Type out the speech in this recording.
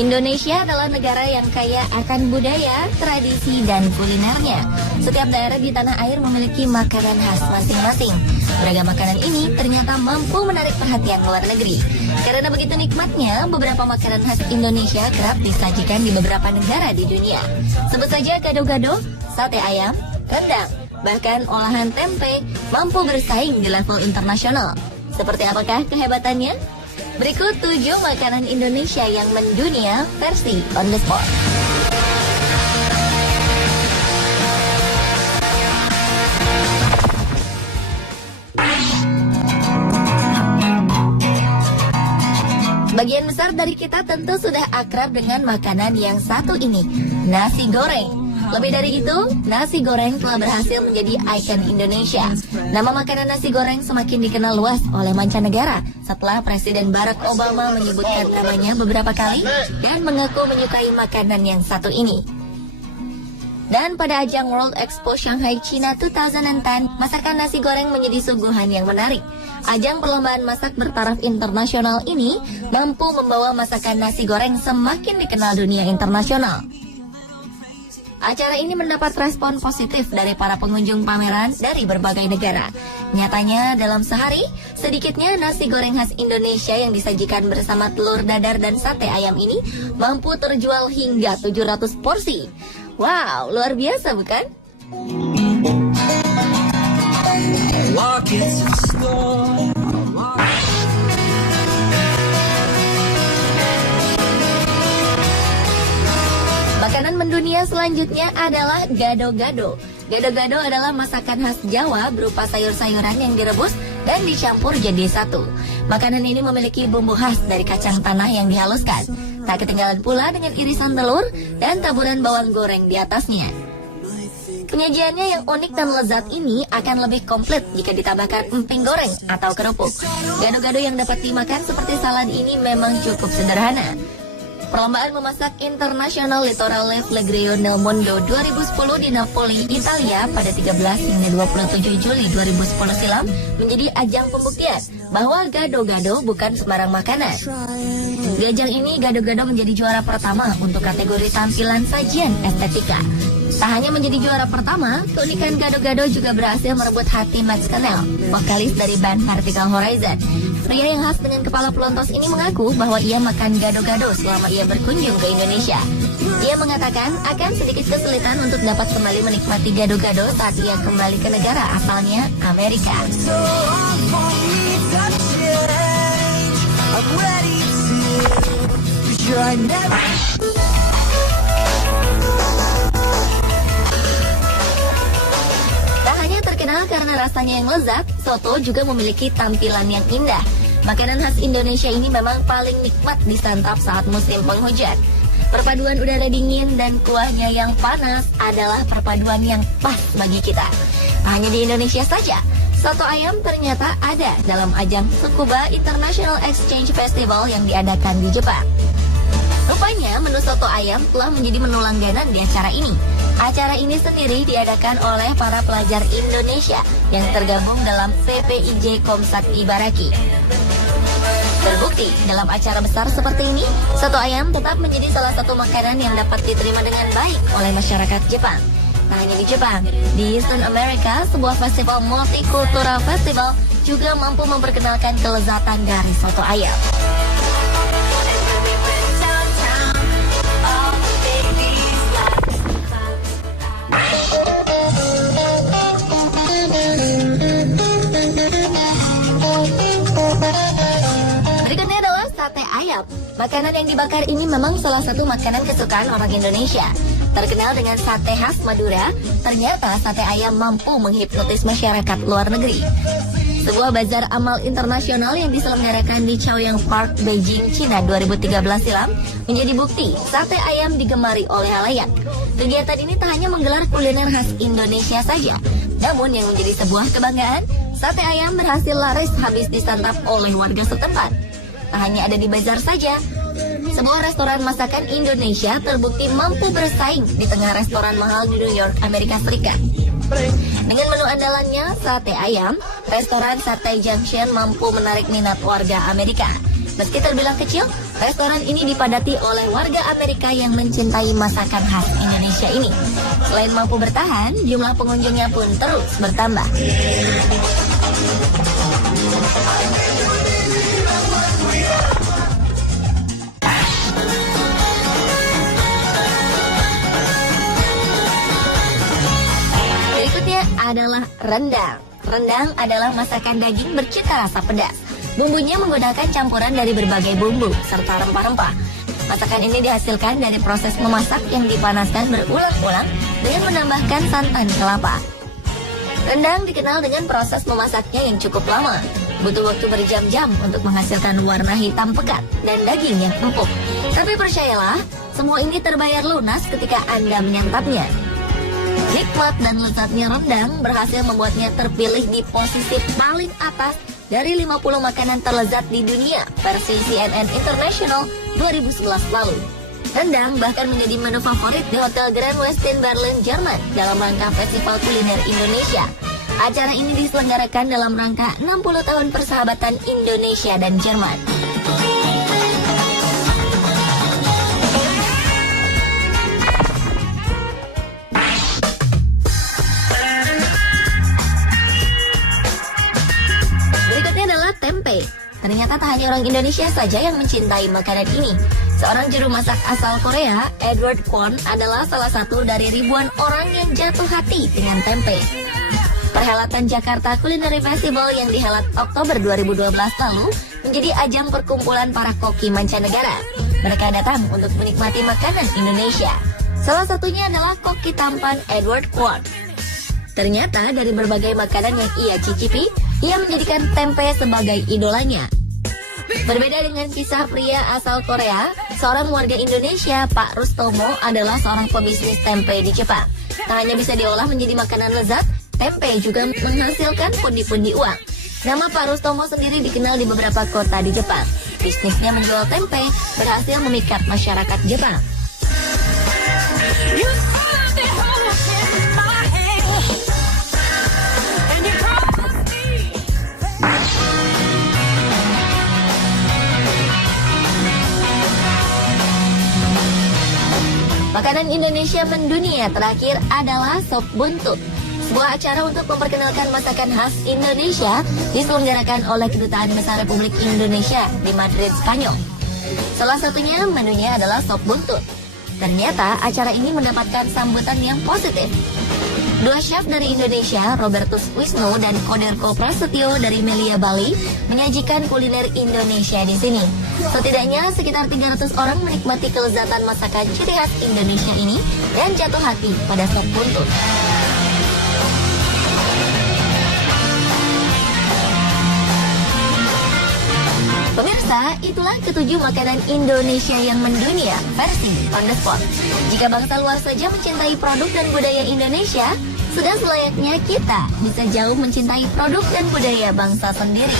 Indonesia adalah negara yang kaya akan budaya, tradisi, dan kulinernya. Setiap daerah di tanah air memiliki makanan khas masing-masing. Beragam makanan ini ternyata mampu menarik perhatian luar negeri. Karena begitu nikmatnya, beberapa makanan khas Indonesia kerap disajikan di beberapa negara di dunia. Sebut saja gado-gado, sate ayam, rendang, bahkan olahan tempe mampu bersaing di level internasional. Seperti apakah kehebatannya? Berikut 7 makanan Indonesia yang mendunia versi on the spot. Sebagian besar dari kita tentu sudah akrab dengan makanan yang satu ini, nasi goreng. Lebih dari itu, nasi goreng telah berhasil menjadi ikon Indonesia. Nama makanan nasi goreng semakin dikenal luas oleh mancanegara setelah Presiden Barack Obama menyebutkan namanya beberapa kali dan mengaku menyukai makanan yang satu ini. Dan pada ajang World Expo Shanghai, China 2010, masakan nasi goreng menjadi suguhan yang menarik. Ajang perlombaan masak bertaraf internasional ini mampu membawa masakan nasi goreng semakin dikenal dunia internasional. Acara ini mendapat respon positif dari para pengunjung pameran dari berbagai negara. Nyatanya dalam sehari, sedikitnya nasi goreng khas Indonesia yang disajikan bersama telur dadar dan sate ayam ini mampu terjual hingga 700 porsi. Wow, luar biasa bukan? Makanan mendunia selanjutnya adalah gado-gado. Gado-gado adalah masakan khas Jawa berupa sayur-sayuran yang direbus dan dicampur jadi satu. Makanan ini memiliki bumbu khas dari kacang tanah yang dihaluskan. Tak ketinggalan pula dengan irisan telur dan taburan bawang goreng di atasnya. Penyajiannya yang unik dan lezat ini akan lebih komplit jika ditambahkan emping goreng atau kerupuk. Gado-gado yang dapat dimakan seperti salad ini memang cukup sederhana. Perlombaan memasak internasional Littoral Live Legreo nel Mondo 2010 di Napoli, Italia pada 13 hingga 27 Juli 2010 silam menjadi ajang pembuktian bahwa gado-gado bukan sembarang makanan. Di ajang ini, gado-gado menjadi juara pertama untuk kategori tampilan sajian estetika. Tak hanya menjadi juara pertama, keunikan gado-gado juga berhasil merebut hati Max Cannell, vokalis dari band Vertical Horizon. Pria yang khas dengan kepala pelontos ini mengaku bahwa ia makan gado-gado selama ia berkunjung ke Indonesia. Ia mengatakan akan sedikit kesulitan untuk dapat kembali menikmati gado-gado saat ia kembali ke negara asalnya, Amerika. Tak hanya terkenal karena rasanya yang lezat, soto juga memiliki tampilan yang indah. Makanan khas Indonesia ini memang paling nikmat disantap saat musim penghujan. Perpaduan udara dingin dan kuahnya yang panas adalah perpaduan yang pas bagi kita. Hanya di Indonesia saja, soto ayam ternyata ada dalam ajang Tsukuba International Exchange Festival yang diadakan di Jepang. Rupanya menu soto ayam telah menjadi menu langganan di acara ini. Acara ini sendiri diadakan oleh para pelajar Indonesia yang tergabung dalam PPIJ Komsak Ibaraki. Terbukti, dalam acara besar seperti ini, soto ayam tetap menjadi salah satu makanan yang dapat diterima dengan baik oleh masyarakat Jepang. Tak hanya di Jepang, di Eastern America, sebuah festival multikultural festival juga mampu memperkenalkan kelezatan dari soto ayam. Makanan yang dibakar ini memang salah satu makanan kesukaan orang Indonesia. Terkenal dengan sate khas Madura, ternyata sate ayam mampu menghipnotis masyarakat luar negeri. Sebuah bazar amal internasional yang diselenggarakan di Chaoyang Park, Beijing, China 2013 silam menjadi bukti sate ayam digemari oleh halayak. Kegiatan ini tak hanya menggelar kuliner khas Indonesia saja, namun yang menjadi sebuah kebanggaan, sate ayam berhasil laris habis disantap oleh warga setempat. Tak hanya ada di bazar saja, sebuah restoran masakan Indonesia terbukti mampu bersaing di tengah restoran mahal di New York, Amerika Serikat. Dengan menu andalannya, sate ayam, restoran Sate Junction mampu menarik minat warga Amerika. Meski terbilang kecil, restoran ini dipadati oleh warga Amerika yang mencintai masakan khas Indonesia ini. Selain mampu bertahan, jumlah pengunjungnya pun terus bertambah. Berikutnya adalah rendang. Rendang adalah masakan daging bercita rasa pedas. Bumbunya menggunakan campuran dari berbagai bumbu serta rempah-rempah. Masakan ini dihasilkan dari proses memasak yang dipanaskan berulang-ulang dengan menambahkan santan kelapa. Rendang dikenal dengan proses memasaknya yang cukup lama. Butuh waktu berjam-jam untuk menghasilkan warna hitam pekat dan daging yang empuk. Tapi percayalah, semua ini terbayar lunas ketika Anda menyantapnya. Nikmat dan lezatnya rendang berhasil membuatnya terpilih di posisi paling atas dari 50 makanan terlezat di dunia versi CNN International 2011 lalu. Rendang bahkan menjadi menu favorit di Hotel Grand Westin Berlin, Jerman dalam rangka Festival Kuliner Indonesia. Acara ini diselenggarakan dalam rangka 60 tahun persahabatan Indonesia dan Jerman. Tempe. Ternyata tak hanya orang Indonesia saja yang mencintai makanan ini. Seorang juru masak asal Korea, Edward Kwon, adalah salah satu dari ribuan orang yang jatuh hati dengan tempe. Perhelatan Jakarta Culinary Festival yang dihelat Oktober 2012 lalu menjadi ajang perkumpulan para koki mancanegara. Mereka datang untuk menikmati makanan Indonesia. Salah satunya adalah koki tampan Edward Kwon. Ternyata dari berbagai makanan yang ia cicipi, ia menjadikan tempe sebagai idolanya. Berbeda dengan kisah pria asal Korea, seorang warga Indonesia, Pak Rustomo, adalah seorang pebisnis tempe di Jepang. Tak hanya bisa diolah menjadi makanan lezat, tempe juga menghasilkan pundi-pundi uang. Nama Pak Rustomo sendiri dikenal di beberapa kota di Jepang. Bisnisnya menjual tempe berhasil memikat masyarakat Jepang. Makanan Indonesia mendunia terakhir adalah sop buntut. Sebuah acara untuk memperkenalkan masakan khas Indonesia diselenggarakan oleh Kedutaan Besar Republik Indonesia di Madrid, Spanyol. Salah satunya menunya adalah sop buntut. Ternyata acara ini mendapatkan sambutan yang positif. Dua chef dari Indonesia, Robertus Wisnu dan Koderko Prasetyo dari Melia, Bali, menyajikan kuliner Indonesia di sini. Setidaknya sekitar 300 orang menikmati kelezatan masakan ciri khas Indonesia ini dan jatuh hati pada sop buntut. Pemirsa, itulah ketujuh makanan Indonesia yang mendunia versi on the spot. Jika bangsa luar saja mencintai produk dan budaya Indonesia, sudah selayaknya kita bisa jauh mencintai produk dan budaya bangsa sendiri.